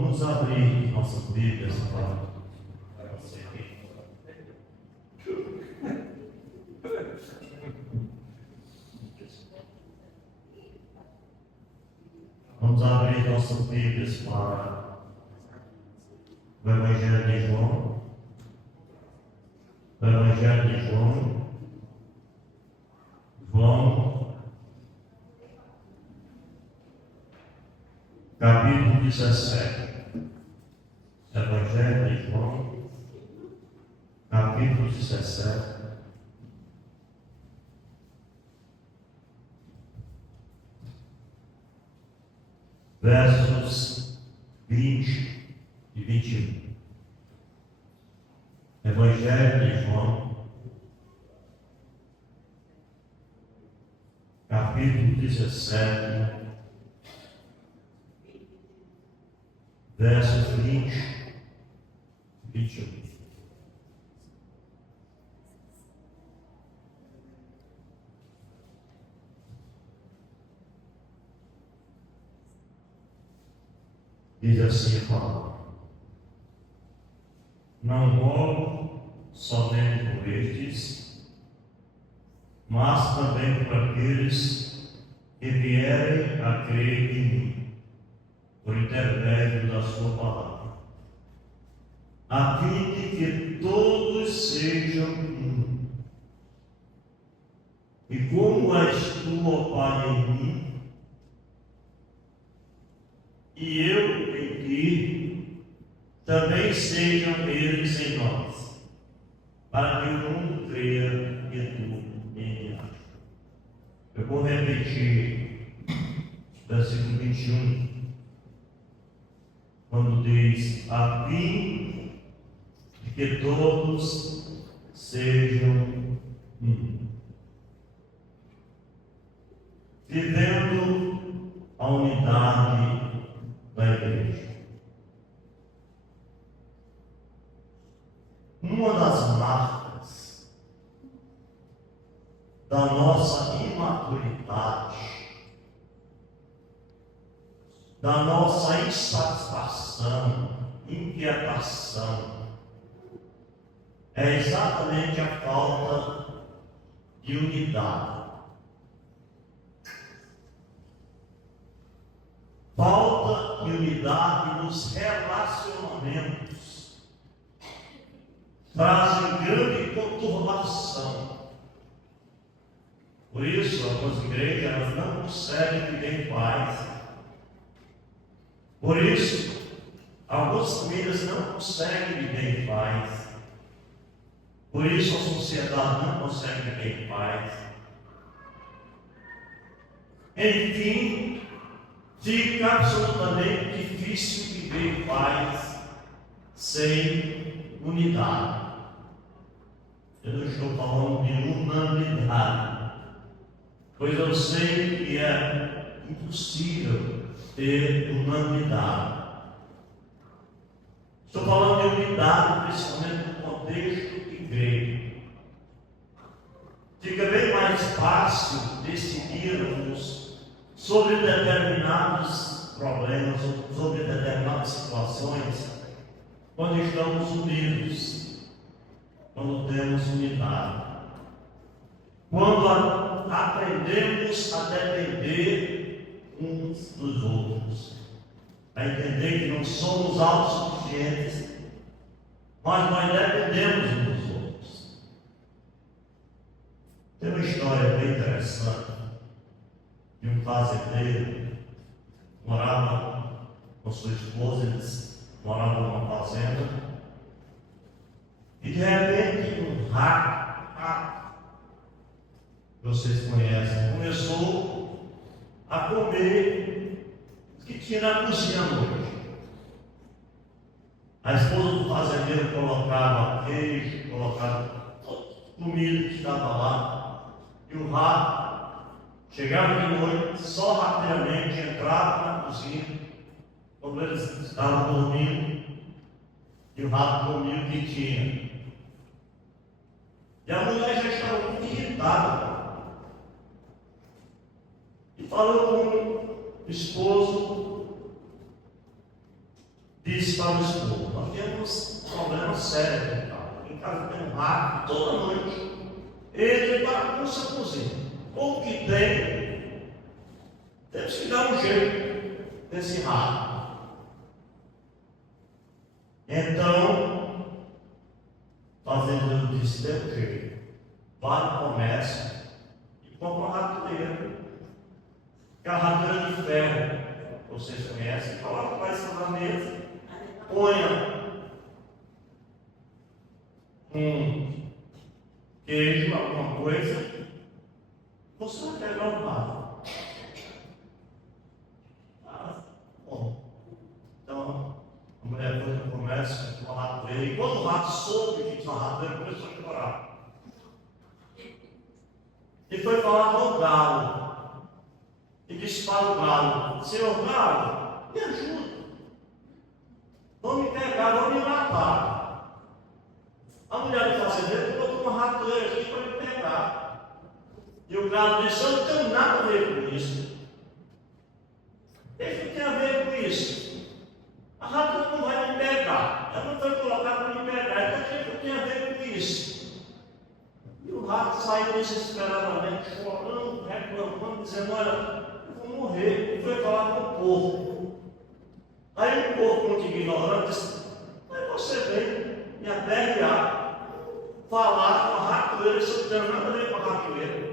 Vamos abrir nossas Bíblias para você. Vamos abrir nossas Bíblias para o Evangelho de João. O Evangelho de João. João, capítulo 17. Evangelho de João, capítulo 17. Versos 20 e 21. Evangelho de João, capítulo 17, versos 20 e 21. Diz assim a palavra: não rogo somente por estes, mas também por aqueles que vierem a crer em mim, por intermédio da sua palavra, a fim de que todos sejam um. E como és tu, ó Pai, em mim, e eu em ti, também sejam eles em nós, para que o mundo creia que tu me enviaste. Eu vou repetir versículo 21, quando diz: a fim de que todos sejam um. Vivendo a unidade da igreja. Uma das marcas da nossa imaturidade, da nossa insatisfação, inquietação, é exatamente a falta de unidade. Falta de unidade nos relacionamentos trazem grande conturbação. Por isso, algumas igrejas elas não conseguem viver em paz. Por isso, algumas famílias não conseguem viver em paz. Por isso, a sociedade não consegue viver em paz. Enfim, fica absolutamente difícil viver em paz sem unidade. Eu não estou falando de unanimidade, pois eu sei que é impossível ter unanimidade. Estou falando de unidade, principalmente no contexto igreja. Fica bem mais fácil decidirmos sobre determinados problemas, sobre determinadas situações, quando estamos unidos, quando temos unidade, quando aprendemos a depender uns dos outros, a entender que não somos autossuficientes, mas nós dependemos uns dos outros. Tem uma história bem interessante de um fazendeiro, morava com sua esposa, eles moravam numa fazenda, e de repente um rato, vocês conhecem, começou a comer o que tinha na cozinha à noite. A esposa do fazendeiro colocava queijo, colocava toda a comida que estava lá, e o rato chegava de noite, só rapidamente entrava na cozinha, quando eles estavam dormindo, e o rato comia o que tinha. E a mulher já estava muito irritada, e falou com o esposo: disse para o esposo: nós temos um problema sério aqui em casa. Em casa tem um rato toda noite. Ele bagunça a cozinha. O que tem, temos que dar um jeito desse rato. Então, fazendeiro disse: deu um jeito. Vai no comércio e compra uma ratoeira. Aquela ratoeira de ferro, vocês conhecem, coloca para cima da mesa, ponha queijo, alguma coisa, você vai pegar o rato. Bom, então a mulher foi no comércio com uma ratoeira, e quando o rato soube que tinha uma ratoeira, começou a chorar. E foi falar com o galo. E disse para o galo: Senhor galo, me ajuda. Vão me pegar, vão me matar. A mulher do fazendeiro colocou uma ratoeira aqui para me pegar. E o galo disse: eu não tenho nada a ver com isso. O que tem a ver com isso? A ratoeira não vai me pegar. Ela não foi colocada para me pegar. Então o que tem a ver com isso? E o rato saiu desesperadamente, chorando, reclamando, dizendo: olha, eu vou morrer. E foi falar com o porco. Aí o porco, muito ignorante, disse: mas você vem me aperrear, falar com a ratoeira, isso não tem nada a ver com a ratoeira.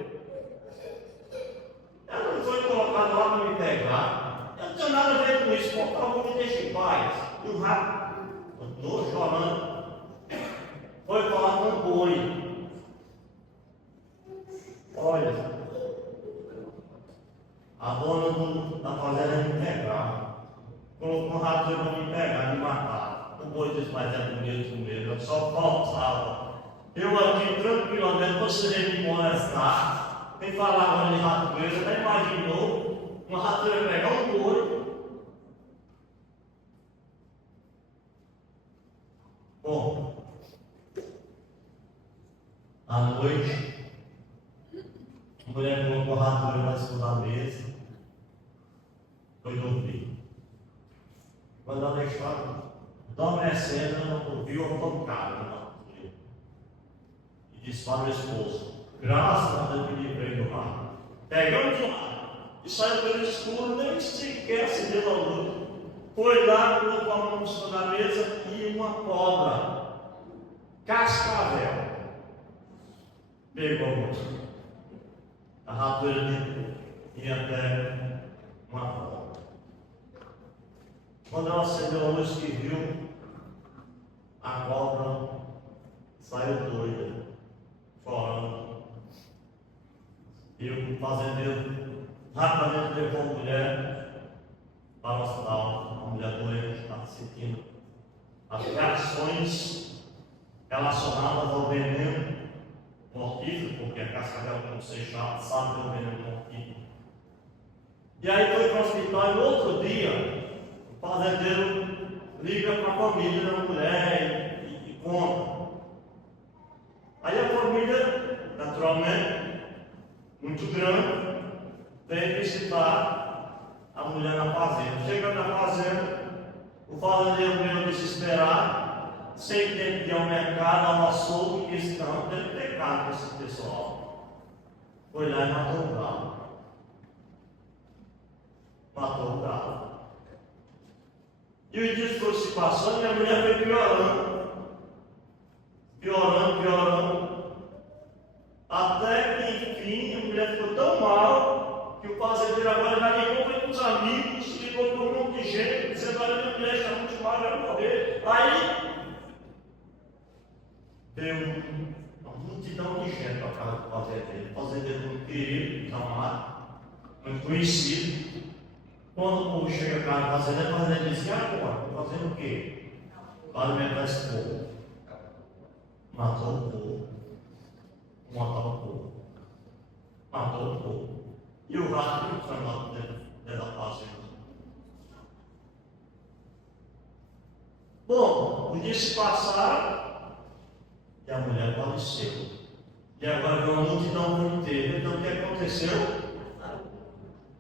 Ela não foi colocada lá para me pegar. Eu não tenho nada a ver com isso, por favor, me deixe em paz. E o rato continuou chorando. Foi falar com o boi. Olha, a dona da fazenda me pegar, colocou um ratoeiro para me pegar, me matar. O boi disse: mas é bonito mesmo, eu só faltava. Eu aqui tranquilamente, você veio me molestar, vem falar agora de ratoeiro, já imaginou uma ratoeira pegar um boi? Bom, à noite, a mulher colocou a ratoeira na cima da mesa, foi dormir. Quando ela estava adormecendo, ela ouviu a pancada na ratoeira. E disse para o esposo: graças a Deus que me livrei do rato. Pegamos o rato e saiu pelo escuro, nem sequer acendeu a luz. Foi lá, colocou a mão em cima da mesa e uma cobra, cascavel, pegou a ratoeira ia até uma cobra. Quando ela acendeu a luz que viu, a cobra saiu doida, chorando. E o fazendeiro rapidamente levou a mulher para o hospital. A mulher doente estava sentindo as reações relacionadas ao veneno mortífero, porque a cascavel, como vocês sabem, é um veneno mortífero. E aí foi para o hospital e no outro dia, o fazendeiro liga para a família da mulher e conta. Aí a família, naturalmente, muito grande, vem visitar a mulher na fazenda. Chega na fazenda, o fazendeiro veio desesperado, sem tempo de ir ao mercado, ao açougue, e disse: não, tem que ter carne para esse pessoal. Foi lá e matou o galo. Matou o galo. E os dias foram se passando e a mulher foi piorando. Piorando. Até que, enfim, a mulher ficou tão mal que o fazendeiro agora já ligou para os amigos, ligou para um monte de gente, dizendo: olha, minha mulher está muito mal, vai morrer. Aí deu uma multidão de gente para a casa do fazendeiro. O fazendeiro muito querido, amado, muito conhecido. Quando o povo chega a casa do fazendeiro, o fazendeiro diz: e agora? Estou fazendo o quê? Para alimentar esse povo. Matou o povo. Matou o povo. Matou o povo. E o rato que foi lá dentro da fazenda. Bom, os dias se passaram e a mulher faleceu. E agora veio uma multidão inteira. Então o que aconteceu?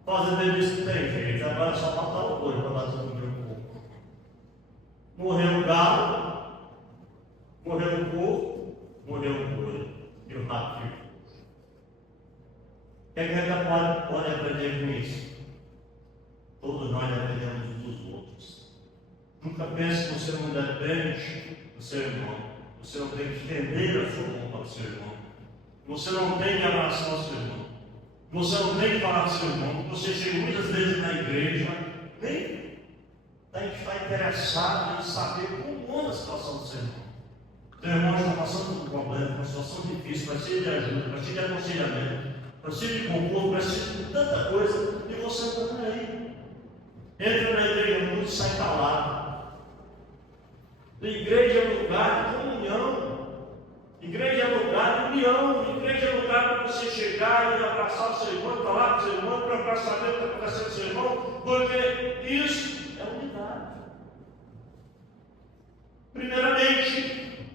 O fazendeiro disse: não tem jeito, agora é só matar o boi para dar tudo no meu povo. Morreu o galo, morreu o porco, morreu o boi e o rato ficou. O que a gente pode aprender com isso? Todos nós dependemos uns dos outros. Nunca pense que você não depende do seu irmão. Você não tem que estender a sua mão para o seu irmão. Você não tem que abraçar o seu irmão. Você não tem que falar com o seu irmão. Você chega muitas vezes na igreja, nem está interessado em saber como anda a situação do seu irmão. Teu irmão está passando por um problema, uma situação difícil, precisa de ajuda, precisa de aconselhamento, precisa de conforto, precisa de tanta coisa, e você não está aí. Entra na igreja, o mundo sai calado. A igreja é lugar de comunhão. Igreja é lugar de união. Igreja é lugar para você chegar e abraçar o seu irmão, falar com o seu irmão, procurar saber o que está acontecendo com o seu irmão, porque isso é unidade. Primeiramente,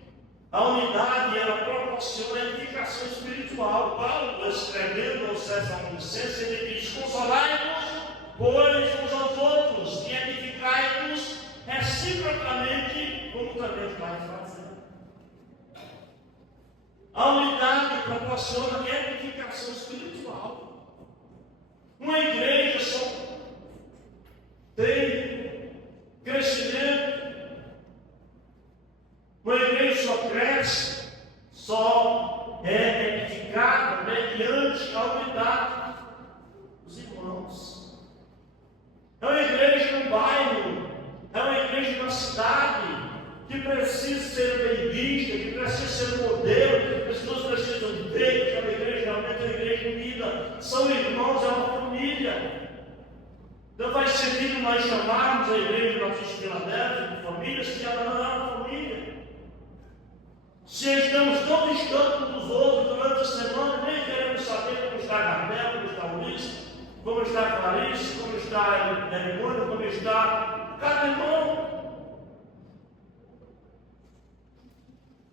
a unidade ela proporciona a edificação espiritual. Paulo, escrevendo aos Tessalonicenses, ele diz: consolai-vos, pois, uns aos outros, e edificai-vos reciprocamente, como também vai fazer. A unidade proporciona edificação espiritual. Uma igreja só tem crescimento, uma igreja só cresce, só é edificada mediante a unidade dos irmãos. É uma igreja no bairro, é uma igreja na cidade, que precisa ser bem vista, que precisa ser modelo, que as pessoas precisam ver que a igreja realmente é uma igreja unida. São irmãos, é uma família. Não faz sentido nós chamarmos a igreja da Batista de Filadélfia de família, se ela não é uma família. Se estamos tão distantes uns dos outros durante a semana, nem queremos saber como está Gardel, como está Ulisses, como está Clarice, como está Hermônio, como está cada irmão.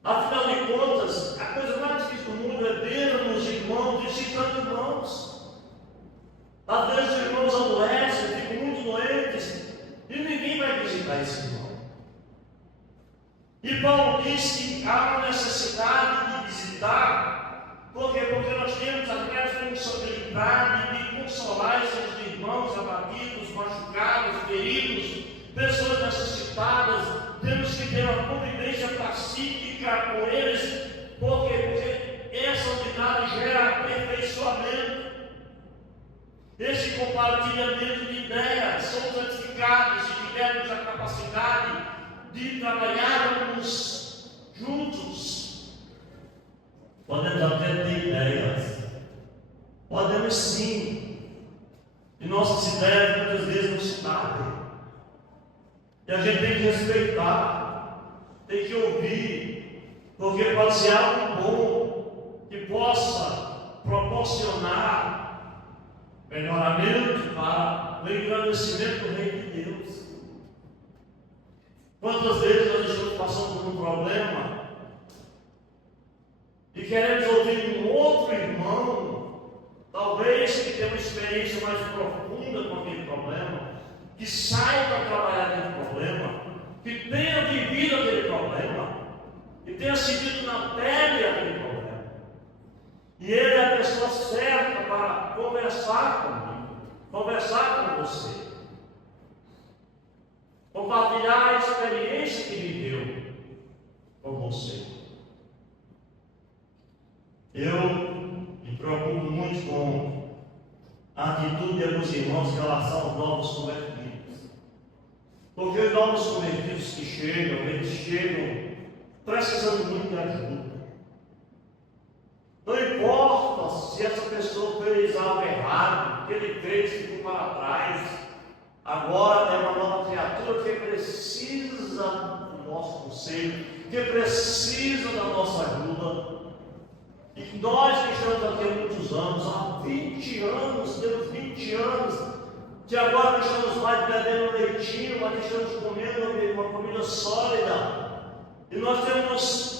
Afinal de contas, a coisa mais difícil do mundo é vermos irmãos visitando irmãos. Às vezes os irmãos adoecem, ficam muito doentes, e ninguém vai visitar esse irmão. E Paulo diz que há uma necessidade de visitar, porque nós temos a responsabilidade de consolar esses irmãos abatidos, machucados, feridos, pessoas necessitadas. Temos que ter uma convivência pacífica com eles, porque essa unidade gera aperfeiçoamento. Esse compartilhamento de ideias, somos edificados e tivermos a capacidade de trabalharmos juntos. Podemos até ter ideias, podemos sim, e nossas ideias muitas vezes não se batem. E a gente tem que respeitar, tem que ouvir, porque pode ser algo bom que possa proporcionar melhoramento para o engrandecimento do reino de Deus. Quantas vezes nós estamos passando por um problema e queremos ouvir um outro irmão, talvez que tenha uma experiência mais profunda com aquele problema, que saiba trabalhar aquele problema, que tenha vivido aquele problema, que tenha sentido na pele aquele problema. E ele é a pessoa certa para conversar comigo, conversar com você, compartilhar a experiência que viveu com você. Eu me preocupo muito com a atitude de alguns irmãos em relação aos novos convertidos. Porque os novos convertidos que chegam, eles chegam precisando muito de ajuda. Não importa se essa pessoa fez algo errado, que ele fez, ficou para trás. Agora é uma nova criatura que precisa do nosso conselho, que precisa da nossa ajuda. E nós que estamos aqui há muitos anos, há 20 anos, temos 20 anos, que agora não estamos mais bebendo leitinho, mas estamos comendo uma comida sólida. E nós temos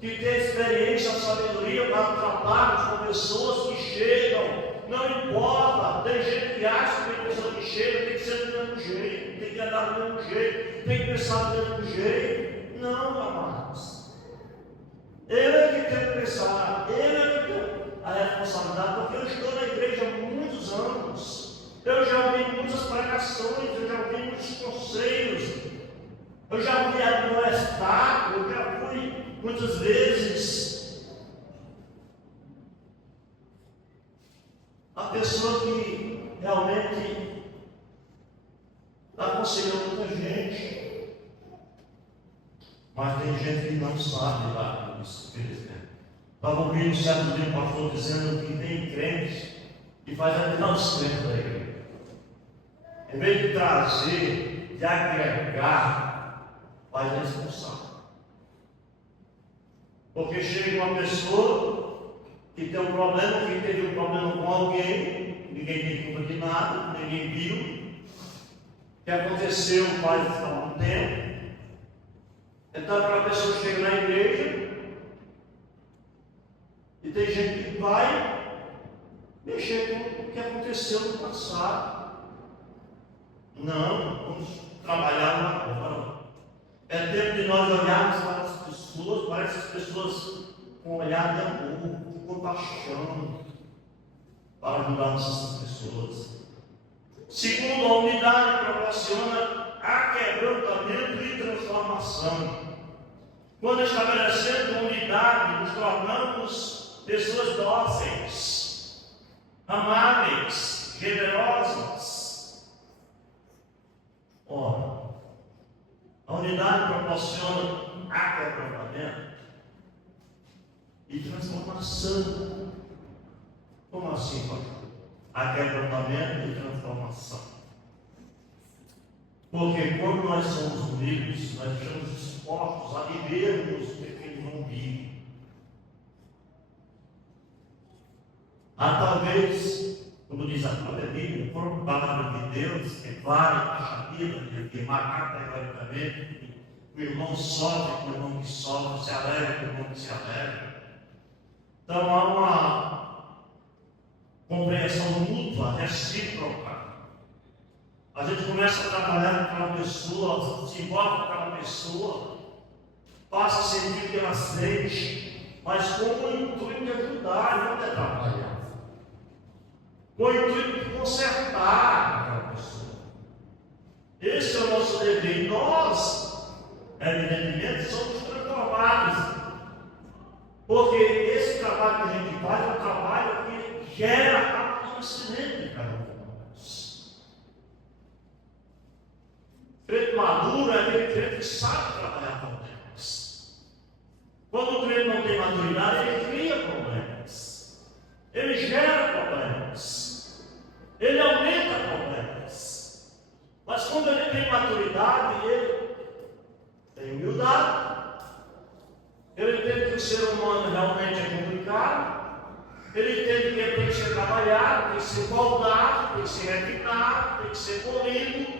que ter experiência, sabedoria para tratarmos com pessoas que chegam. Não importa, tem gente que acha que a pessoa que chega tem que ser do mesmo jeito, tem que andar do mesmo jeito. tem que pensar do mesmo jeito. Não, amados. Eu é que tenho que pensar, eu é que tenho a responsabilidade, porque eu estou na igreja há muitos anos. Eu já ouvi muitas pregações, eu já ouvi muitos conselhos, eu já fui admoestado, eu já fui muitas vezes a pessoa que realmente aconselhou muita gente, mas tem gente que não sabe lidar com isso, infelizmente. Estava ouvindo certo dia um pastor dizendo que tem crentes que faz até os crentes da igreja. Em vez de trazer, de agregar, faz a expulsar. Porque chega uma pessoa que tem um problema, que teve um problema com alguém, ninguém tem culpa de nada, ninguém viu, que aconteceu faz algum tempo. Então aquela pessoa chega na igreja e tem gente que vai mexer com o que aconteceu no passado. Não, vamos trabalhar lá agora. É tempo de nós olharmos para as pessoas, para essas pessoas com um olhar de amor, de compaixão, para ajudarmos essas pessoas. Segundo, a unidade proporciona aquebrantamento e transformação. Quando estabelecemos unidade, nos tornamos pessoas dóceis, amáveis, generosas. Ora, a unidade proporciona aquebrantamento e transformação. Como assim, pastor? Aquebrantamento e transformação. Porque quando nós somos unidos, nós estamos dispostos a vivermos o que eles não vivem. Talvez, como diz a própria Bíblia, por palavra de Deus, que vale a vida, que marca categoricamente, o irmão sofre com o irmão que sofre, se alegra com o irmão que se alegra. Então há uma compreensão mútua, recíproca. A gente começa a trabalhar com aquela pessoa, se envolve com aquela pessoa, passa a sentir o que ela sente, mas com o intuito de ajudar, não de trabalhar. Com o intuito de consertar aquela pessoa. Esse é o nosso dever. E nós, evidentemente, somos transformados. Porque esse trabalho que a gente faz é um trabalho que gera amadurecimento de cada um de nós. Crente maduro é aquele crente que sabe trabalhar problemas. Quando o crente não tem maturidade, ele cria problemas. Ele gera problemas. Ele aumenta problemas. Mas quando ele tem maturidade, ele tem humildade. Ele entende que o ser humano realmente é complicado. Ele entende que ele tem que ser trabalhado, tem que ser moldado, tem que ser refinado, tem que ser polido.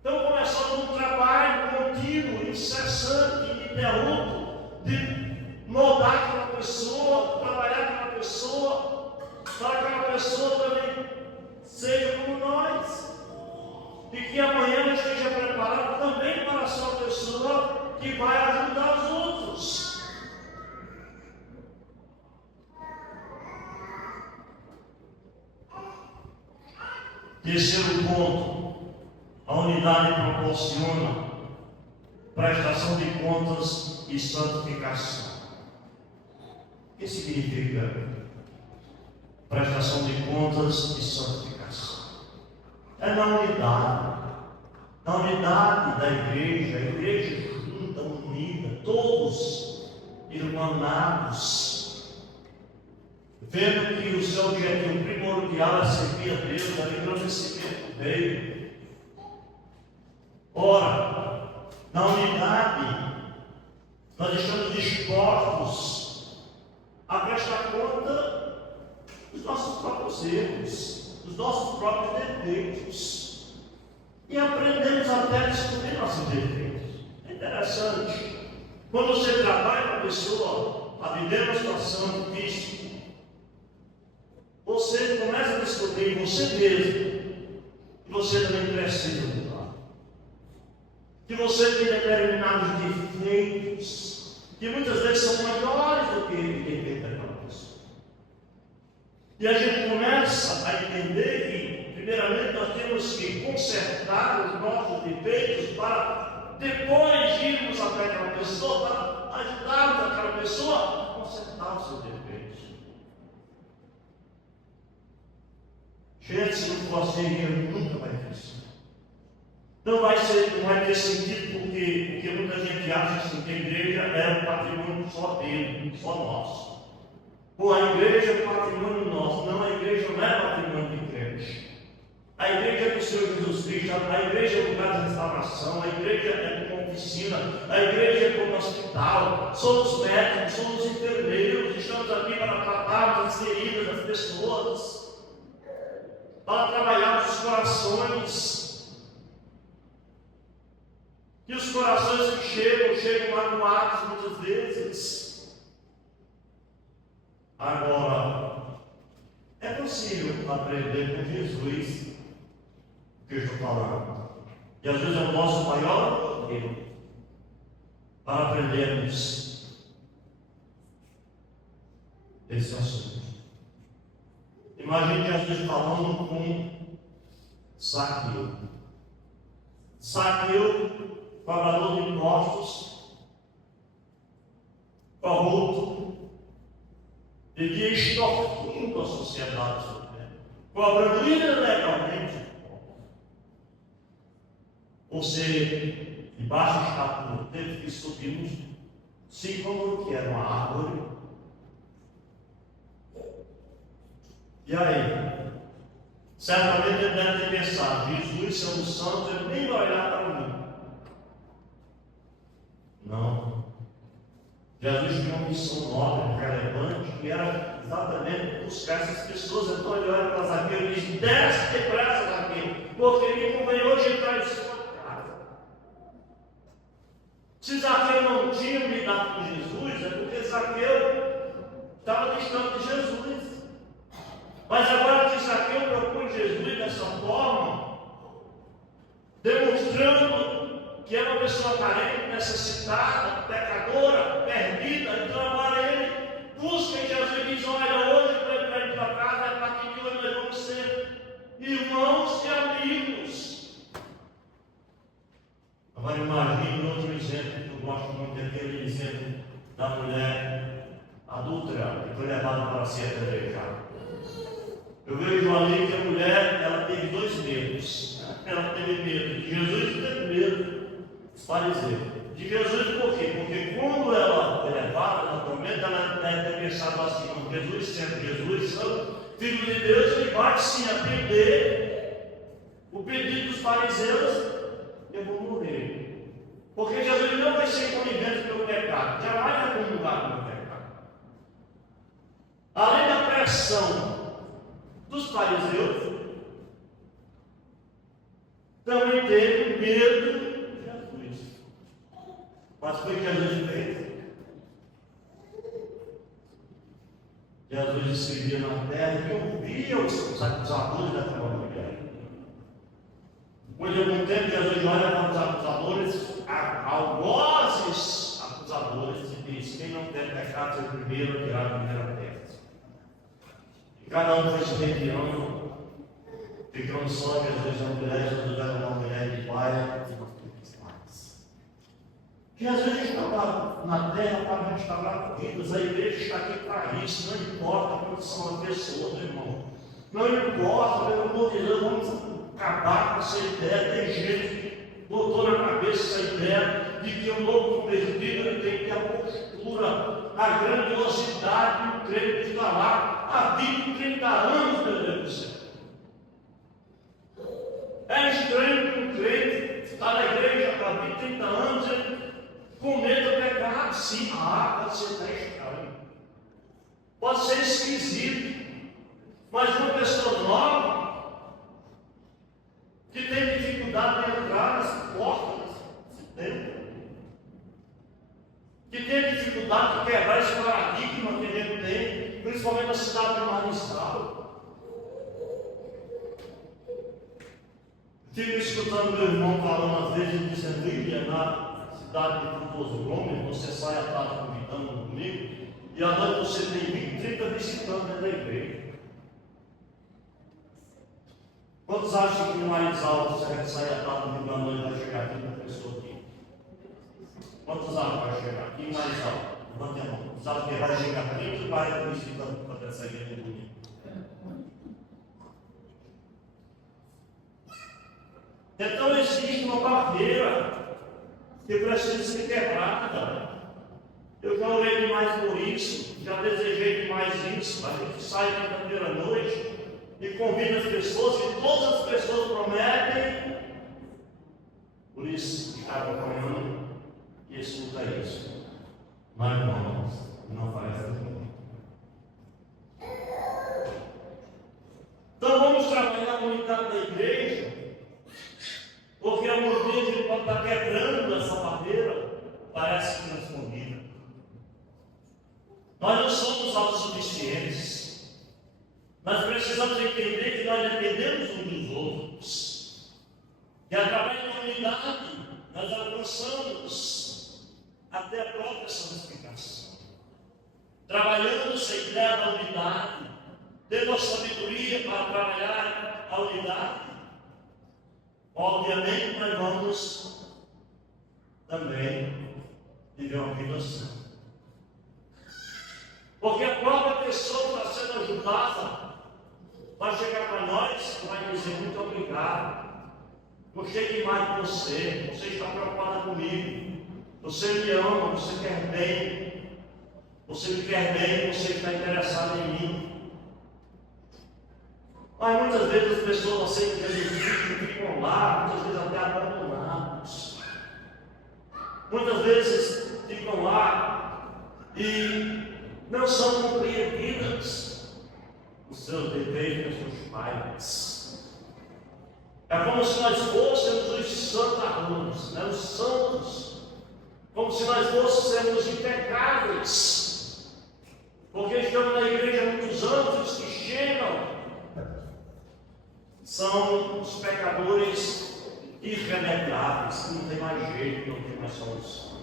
Então começamos um trabalho contínuo, incessante, ininterrupto, de moldar aquela pessoa, trabalhar com aquela pessoa, para que aquela pessoa também seja como nós. E que amanhã ela esteja preparada também para ser uma pessoa que vai ajudar os outros. Terceiro ponto, a unidade proporciona prestação de contas e santificação. O que significa prestação de contas e santificação? É na unidade da igreja, a igreja junta, unida, todos irmanados, vendo que o seu objetivo primordial é servir a Deus, é o engrandecimento dele. Ora, na unidade, nós estamos dispostos a prestar conta dos nossos próprios erros, dos nossos próprios defeitos. E aprendemos até a descobrir nossos defeitos. É interessante. Quando você trabalha com a pessoa a viver uma situação difícil, você começa a descobrir em você mesmo que você também precisa mudar. que você tem determinados defeitos, que muitas vezes são maiores do que o defeito daquela pessoa. E a gente começa a entender que, primeiramente, nós temos que consertar os nossos defeitos para depois irmos até aquela pessoa, para ajudarmos aquela pessoa a consertar os seus defeitos. Gente, se não for assim, nunca vai funcionar. Não vai ter sentido porque muita gente acha assim, que a igreja é um patrimônio só dele, só nosso. Pô, a igreja é um patrimônio nosso. Não, a igreja não é patrimônio de crente. A igreja é do Senhor Jesus Cristo, a igreja é lugar de restauração, a igreja é como oficina, a igreja é como hospital. Somos médicos, somos enfermeiros, estamos aqui para tratar as feridas das pessoas, para trabalhar os corações. E os corações que chegam magoados muitas vezes. Agora, é possível aprender com Jesus o que eu estou falando. Jesus é o nosso maior erro para aprendermos esse assunto. Imagine Jesus falando com Zaqueu. Zaqueu, cobrador de impostos, corrupto, vivia extorquindo a sociedade, cobrando ilegalmente. Ou seja, de baixa estatura, teve que subir símbolo que era uma árvore. E aí? Certamente ele deve ter pensado: Jesus, sendo santo, ele nem vai olhar para mim. Não. Jesus tinha uma missão nobre, relevante, que era exatamente buscar essas pessoas. Então ele olha para Zaqueu e diz: desce depressa, Zaqueu, porque me convém hoje entrar em sua casa. Se Zaqueu não tinha lidado com Jesus, é porque Zaqueu estava distante de Jesus. Mas agora que Zaqueu procura Jesus dessa forma, demonstrando que é uma pessoa carente, necessitada, pecadora, perdida, então agora ele busca em Jesus e diz: olha, hoje para entrar em tua casa é para que hoje nós vamos ser irmãos e amigos. Agora imagine outro exemplo, que eu gosto muito, é aquele exemplo da mulher adúltera que foi levada para ser apedrejada. Eu vejo ali que a mulher, ela teve dois medos. Ela teve medo de Jesus e teve medo dos fariseus. De Jesus por quê? Porque quando ela foi levada, naturalmente, ela deve ter pensado assim: não, Jesus sendo Jesus, Santo, Filho de Deus, ele vai sim atender o pedido dos fariseus, eu vou morrer. Porque Jesus não vai ser conivente pelo pecado, jamais vai comungar com o pecado. Além da pressão dos fariseus, também teve medo de Jesus. Mas foi o que Jesus fez. Jesus escrevia na terra e ouvia os acusadores daquela mulher. Depois de algum tempo, Jesus olha para os acusadores, algozes acusadores, e diz: quem não tem pecado, seja o primeiro a tirar a primeira pedra. E cada um foi se retirando, ficando só Jesus e a mulher. Jesus era uma mulher de pai e uma filha mais. Jesus estava na terra para restaurar vidas. A igreja está aqui para isso. Não importa a condição da pessoa, meu irmão. Não importa, pelo amor de Deus, vamos acabar com essa ideia. Tem gente que botou na cabeça essa ideia de que o novo convertido ele tem que ter a postura, a grandiosidade do crente que está lá há 20, 30 anos, meu Deus do céu. É estranho que um crente está na igreja há 20, 30 anos e cometa pecado. Sim, pode ser até estranho, pode ser esquisito, mas uma pessoa nova que tem dificuldade de entrar nas portas desse templo, que tem dificuldade de quebrar esse paradigma que a gente tem, principalmente na cidade de Maristau. Fico escutando meu irmão falando às vezes, dizendo: William, na cidade de Frutuoso Gomes, você sai à tarde convidando no domingo, e à noite você tem 20, 30 visitantes dentro da igreja. Quantos acham que no Arizal você vai sair à tarde convidando à noite e vai chegar 30 pessoas aqui? Quantos acham que vai chegar aqui no Arizal? Levante a mão. Sabe que vai chegar 30 ou 40 visitantes para essa igreja no domingo? Então existe uma barreira que precisa ser quebrada. Eu já orei demais por isso, já desejei demais isso. A gente sai quinta-feira à noite e convida as pessoas, e todas as pessoas prometem. Por isso, está acompanhando e escuta isso. Mas não faz assim. Então vamos trabalhar a unidade da igreja. Porque a mordida ele pode estar quebrando essa barreira, parece que transformida. Nós não somos autossuficientes. Nós precisamos entender que nós dependemos uns dos outros. E através da unidade, nós alcançamos até a própria santificação. Trabalhando essa ideia da unidade, tendo a sabedoria para trabalhar a unidade, obviamente nós vamos também viver uma vida santa. Porque a própria pessoa está sendo ajudada, vai chegar para nós e vai dizer muito obrigado. Gostei demais de você, você está preocupada comigo, você me ama, você quer bem, você me quer bem, você está interessado em mim. Mas muitas vezes as pessoas aceitam Jesus e ficam lá, muitas vezes até abandonados. Muitas vezes ficam lá e não são compreendidas os seus defeitos, os seus pais. É como se nós fôssemos os santarrões, né? Os santos, como se nós fôssemos impecáveis, porque estamos na igreja há muitos anos e os que chegam são os pecadores irremediáveis, que não tem mais jeito, não tem mais solução.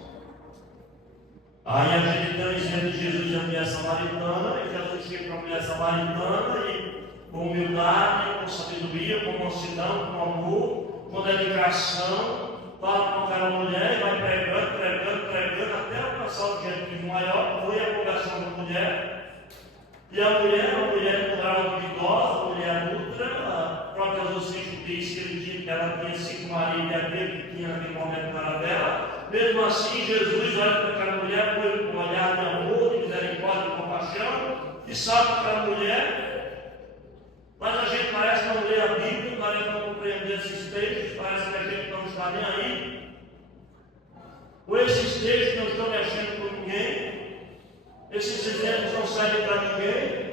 Aí a gente tem o exemplo de Jesus e a mulher samaritana, e Jesus chega para a mulher samaritana e com humildade, com sabedoria, com mansidão, com amor, com dedicação, fala com aquela mulher e vai pregando, até alcançar o objetivo maior, foi a conversão da mulher. E a mulher não era duvidosa, a mulher adulta, próprio Jesus Cristo diz que ele tinha, que ela tinha 5 maridos e aquele que tinha naquele momento não era dela. Mesmo assim, Jesus olha para aquela mulher com um olhar de amor, de misericórdia e compaixão, e sabe que aquela mulher, mas a gente parece não ler a Bíblia, parece não compreender esses textos, parece que a gente não está nem aí. Ou esses textos não estão mexendo com ninguém, esses exemplos não servem para ninguém.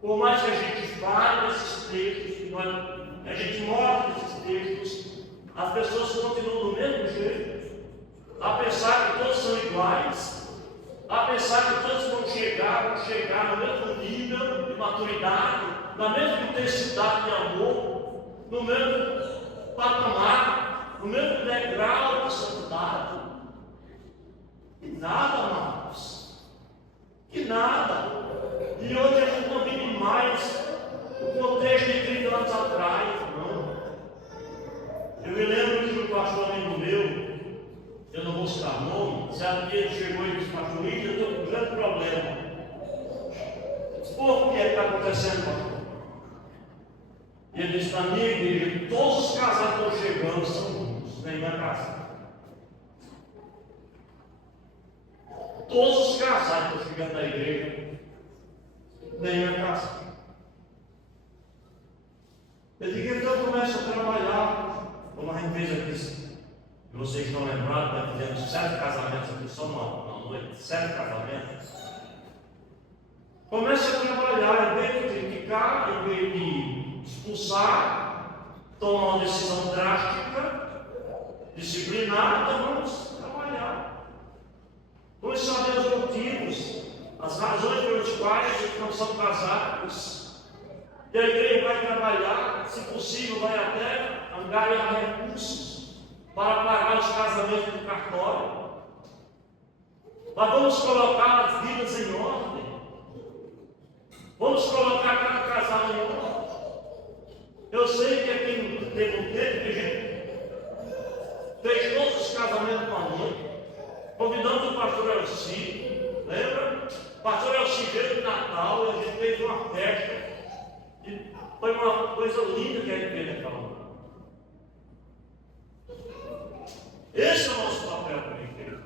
Por mais que a gente fale desses textos, que a gente mostre esses textos, as pessoas continuam do mesmo jeito, a pensar que todos são iguais, a pensar que todos vão chegar no mesmo nível de maturidade, na mesma intensidade de amor, no mesmo patamar, no mesmo degrau de santidade. E nada, amados. Que nada. E hoje a gente não vive mais o contexto de 30 anos atrás, não. Eu me lembro que um pastor amigo meu, eu não vou citar nome, certo dia ele chegou e disse: pastor, eu estou com um grande problema. Por que está acontecendo, pastor? E ele disse: na minha igreja, todos os casados que estão chegando são juntos, nem na casa. Todos os casados que estão chegando na igreja, nem na casa. Eu digo: então começa a trabalhar, como a gente fez aqui. Vocês estão lembrados, nós fizemos 7 casamentos aqui só na noite, 7 casamentos. Comece a trabalhar, em vez de criticar, em vez de expulsar, tomar uma decisão drástica, disciplinar, então vamos trabalhar. Vamos saber os motivos, as razões pelas quais não são casados. E a igreja vai trabalhar, se possível, vai até angariar recursos para pagar os casamentos do cartório. Mas vamos colocar as vidas em ordem. Vamos colocar cada casal em ordem. Eu sei que aqui teve um tempo que a gente fez todos os casamentos com a noite. Convidamos o pastor Elci, lembra? O pastor Elci veio de Natal e a gente fez uma festa. E foi uma coisa linda que a gente fez naquela noite. Esse é o nosso papel como igreja.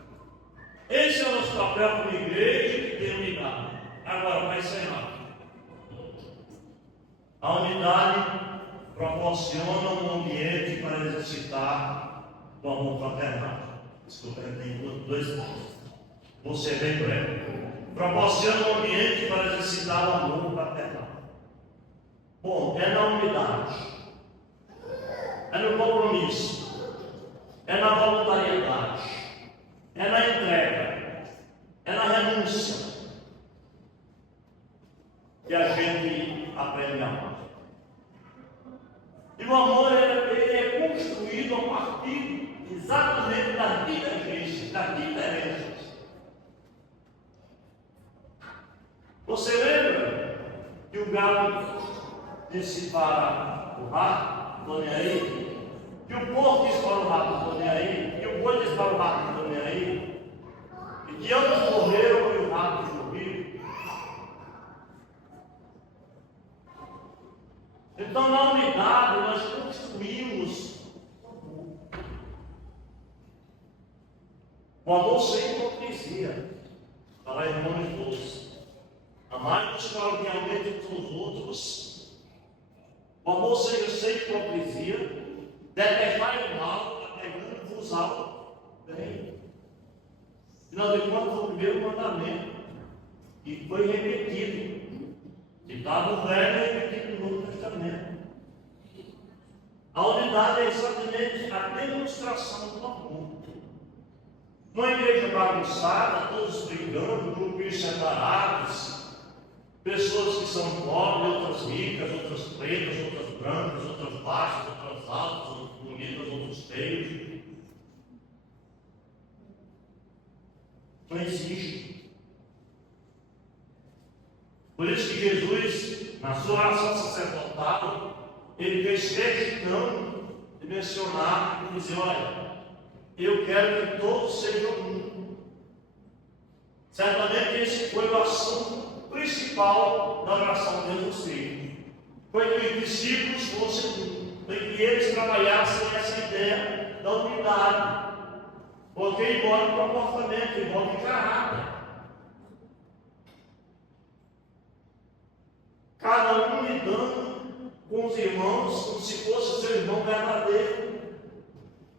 Esse é o nosso papel como igreja que tem unidade. Agora, vai ser rápido. A unidade proporciona um ambiente para exercitar o amor fraternal. Desculpa, eu tenho dois pontos. Vou ser bem breve. Proporciona um ambiente para exercitar o amor fraternal. Bom, é na unidade, é no compromisso, é na voluntariedade, é na entrega, é na renúncia que a gente aprende a amar. E o amor ele é construído a partir exatamente das divergências, das diferenças. Você lembra que o galo disse para o rato, estou nem aí, que o porco disse para o rato, estou nem aí, que o boi disse para o rato, estou nem aí, e que ambos morreram e o rato morreu. Então, na unidade, nós construímos o amor sem hipocrisia, para irmãos todos. Amai-vos cordialmente uns aos outros. O amor seja sem hipocrisia, detestai o mal, apegando-vos ao bem. Afinal de contas, o primeiro mandamento, que foi repetido, citado no Velho e repetido no Novo Testamento. A unidade é exatamente a demonstração do amor. Uma igreja bagunçada, todos brigando, grupos separados, pessoas que são pobres, outras ricas, outras pretas, outras brancas, outras baixas, outras altas, outras bonitas, outros feios. Não existe. Por isso que Jesus, na sua oração sacerdotal, ele fez questão de mencionar e dizer: olha, eu quero que todos sejam um. Certamente esse foi o assunto principal da oração de Jesus Cristo. Foi que os discípulos fossem um, foi que eles trabalhassem essa ideia da unidade. Porque envolve comportamento, envolve caráter. Cada um lidando com os irmãos como se fosse seu irmão verdadeiro,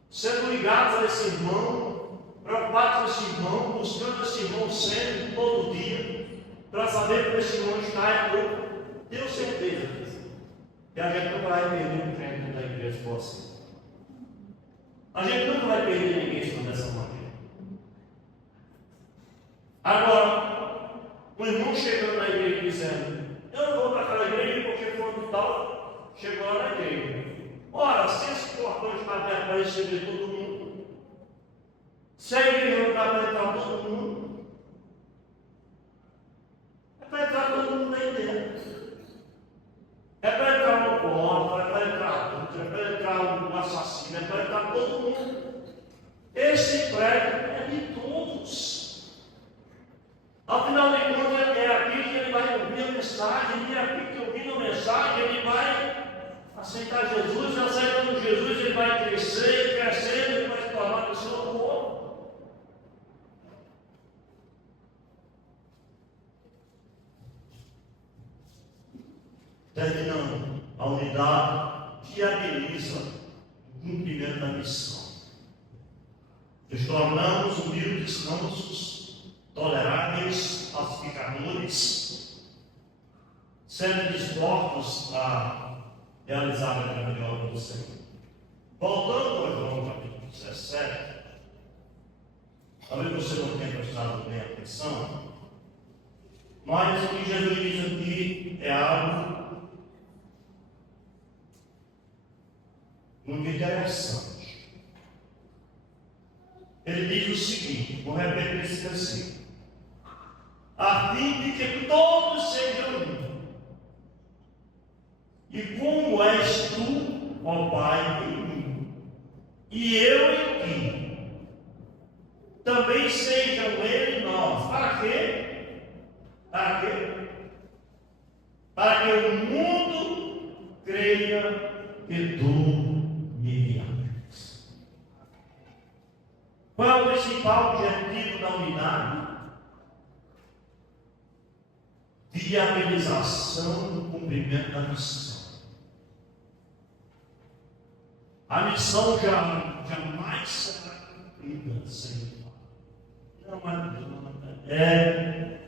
sendo ligados a esse irmão, preocupados com esse irmão, buscando esse irmão sempre, todo dia, para saber como esse irmão está. Eu tenho certeza que a gente não vai perder o crente da igreja por assim. A gente nunca vai perder ninguém se dessa maneira. Agora, um irmão chegando na igreja dizendo: eu não vou para aquela igreja porque fulano tal chegou lá na igreja. Ora, se esse portão está aberto para receber todo mundo, se a igreja não está para entrar todo mundo, é para entrar todo mundo aí dentro. É para entrar um corpo, é para entrar outro, é para entrar um assassino, é para entrar todo mundo. Esse prédio é de todos. Afinal de contas, é aqui que ele vai ouvir a mensagem, e é aqui que ouvindo a mensagem, ele vai aceitar Jesus, e aceitando Jesus, ele vai crescer, crescendo, ele vai se tornar pessoa boa. Terminando, a unidade viabiliza o cumprimento da missão. Nos tornamos humildes, mansos, toleráveis, pacificadores, sendo dispostos a realizar a grande obra do Senhor. Voltando ao João capítulo 17, talvez você não tenha prestado bem atenção, mas o que Jesus diz aqui é algo muito interessante. Ele diz o seguinte, vou repetir esse versículo: a fim de que todos sejam um. E como és tu, ó Pai, em mim, e eu em ti, também sejam ele e nós. Para quê? Para quê? Para que o mundo creia que tu me amas. Qual é o principal objetivo da unidade? Viabilização do cumprimento da missão. A missão jamais será cumprida sem o Pai. Não é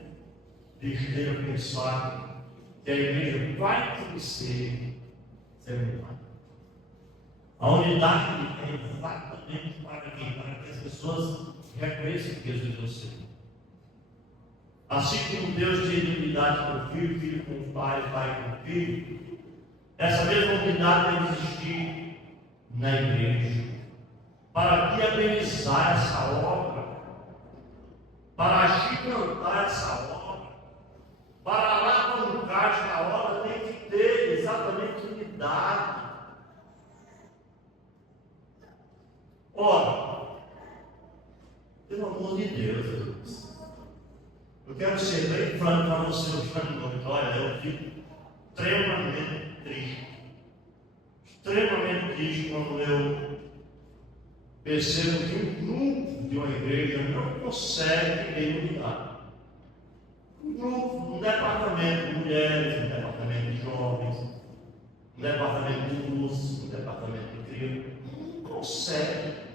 besteira pensar que a igreja vai crescer sem o Pai. A unidade é exatamente para quê? Para que as pessoas reconheçam que Jesus é o Senhor. Assim como Deus tem unidade com o Filho, Filho com o Pai, Pai com o Filho, essa mesma unidade deve existir na igreja, para viabilizar essa obra, para agigantar essa obra, para alavancar esta obra, tem que ter exatamente unidade. Ora, pelo amor de Deus, eu quero ser bem franco para você hoje na noite. Olha, eu fico extremamente triste quando eu percebo que um grupo de uma igreja não consegue ter unidade. Um grupo, um departamento de mulheres, um departamento de jovens, um departamento de luz, um departamento de criança, não consegue.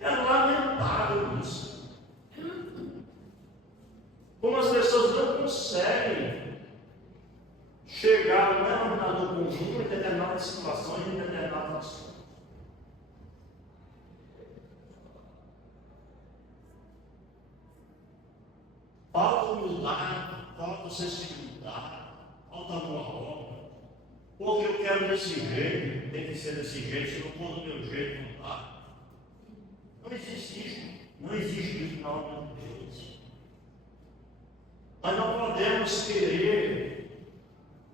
É lamentável isso. Como as pessoas não conseguem chegar ao denominador comum em determinadas situações, em determinadas ações. Falta humildade, falta sensibilidade, falta amor à obra. Porque eu quero desse jeito, tem que ser desse jeito, se não for do meu jeito, não dá. Não existe isso. Não existe isso na obra de Deus. Mas não podemos querer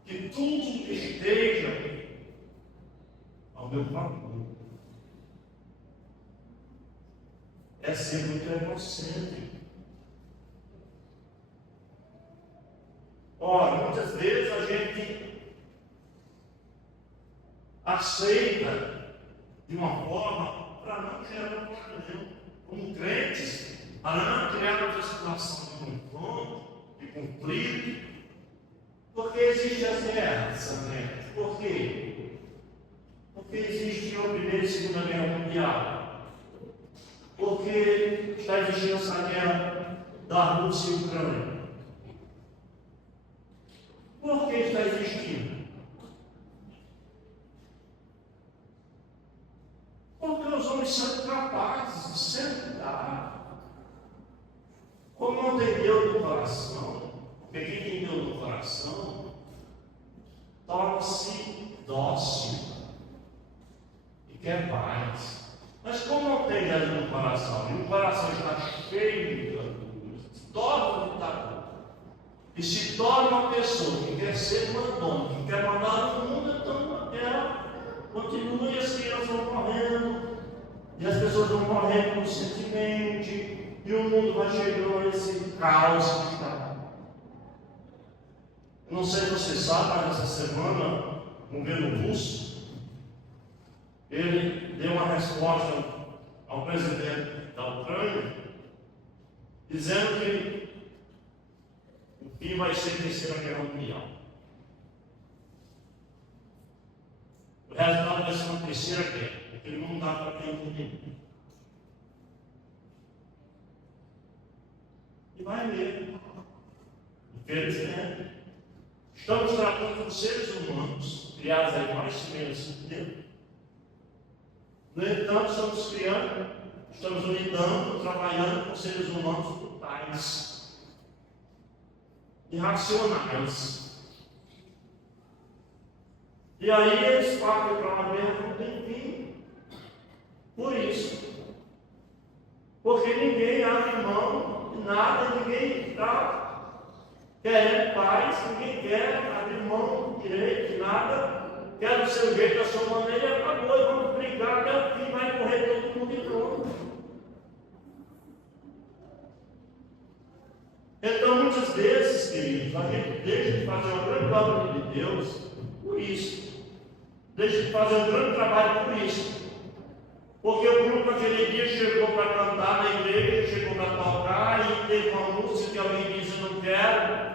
que tudo esteja ao meu favor. É ser muito egocêntrico. Ora, muitas vezes a gente aceita de uma forma para não gerar um problema. Como crentes, para não criar uma situação de confronto, de conflito, porque existem as guerras, Por quê? Porque existe a Primeira e Segunda Guerra Mundial. Porque está existindo essa guerra da Rússia e Ucrânia. Por que está existindo? Porque os homens são capazes de sentar. Como não tem Deus no coração, porque quem tem Deus no coração torna-se dócil e quer paz. Mas como não tem Deus no coração, e o coração está cheio de dor, se torna um ditador, e se torna uma pessoa que quer ser mandona, que quer mandar no mundo, então ela continua e as crianças vão morrendo, e as pessoas vão morrendo conscientemente, e o mundo vai chegando a esse caos que está. Não sei se você sabe, mas essa semana o governo russo ele deu uma resposta ao presidente da Ucrânia, dizendo que o fim vai ser a Terceira Guerra Mundial. O resultado vai ser uma terceira guerra, porque ele não dá para ter nenhum. E vai mesmo. Infelizmente, estamos tratando com seres humanos, criados aí mais semelhança de Deus. No entanto, estamos unidando, trabalhando com seres humanos brutais, irracionais. E aí eles partem para uma guerra que não tem fim. Por isso, Porque ninguém abre mão de nada, ninguém está querendo paz, ninguém quer abrir mão de direito de nada, quer do seu jeito, da sua maneira, e acabou, e vamos brigar até o fim, vai correr todo mundo e pronto. Então, muitas vezes, queridos, a gente deixa de fazer uma grande obra de Deus por isso. Deixa de fazer um grande trabalho por isso. Porque o grupo aquele dia chegou para cantar na igreja, chegou para tocar e teve uma música que alguém disse: eu não quero.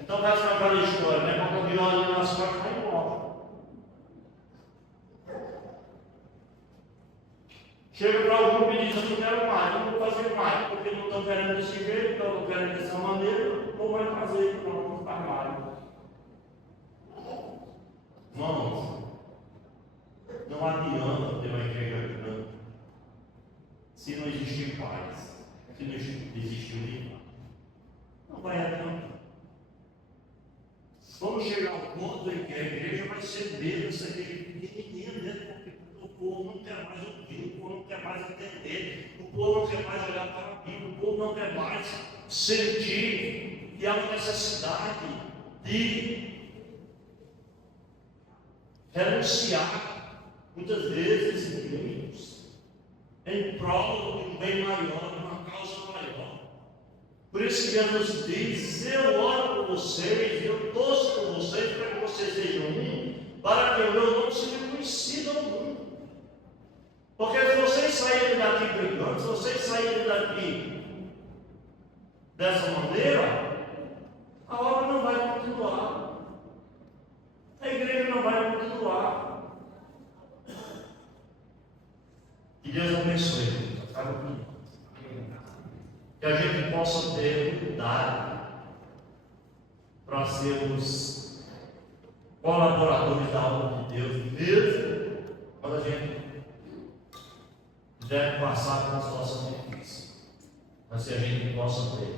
Então faz aquela história, né? Quando alguém olha na nossa parte, vai embora. Chega para o grupo e diz: eu não quero mais, eu não vou fazer mais, porque não estão querendo desse jeito, então não querem dessa maneira, ou vai fazer, então não faz mais. Irmãos, não adianta ter uma igreja grande se não existir paz, se não existir unidade. Não vai adiantar. Vamos chegar ao ponto em que a igreja vai ser mesmo essa igreja pequenininha mesmo, porque o povo não quer mais ouvir, o povo não quer mais entender, o povo não quer mais olhar para a Bíblia, o povo não quer mais sentir que há uma necessidade de renunciar, muitas vezes, inimigos, em prol de um bem maior, de uma causa maior. Por isso que Jesus diz: eu oro por vocês, eu torço por vocês para que vocês sejam um, para que o meu nome seja conhecido ao mundo. Porque se vocês saírem daqui brigando, se vocês saírem daqui dessa maneira, a obra não vai continuar. A igreja não vai continuar. Que Deus abençoe. Que a gente possa ter cuidado para sermos colaboradores da obra de Deus, mesmo quando a gente deve passar por uma situação difícil. Mas que a gente possa ter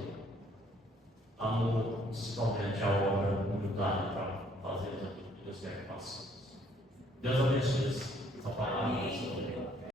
amor, principalmente a obra, humildade para fazer aquilo que Deus quer que façamos. Deus abençoe essa palavra.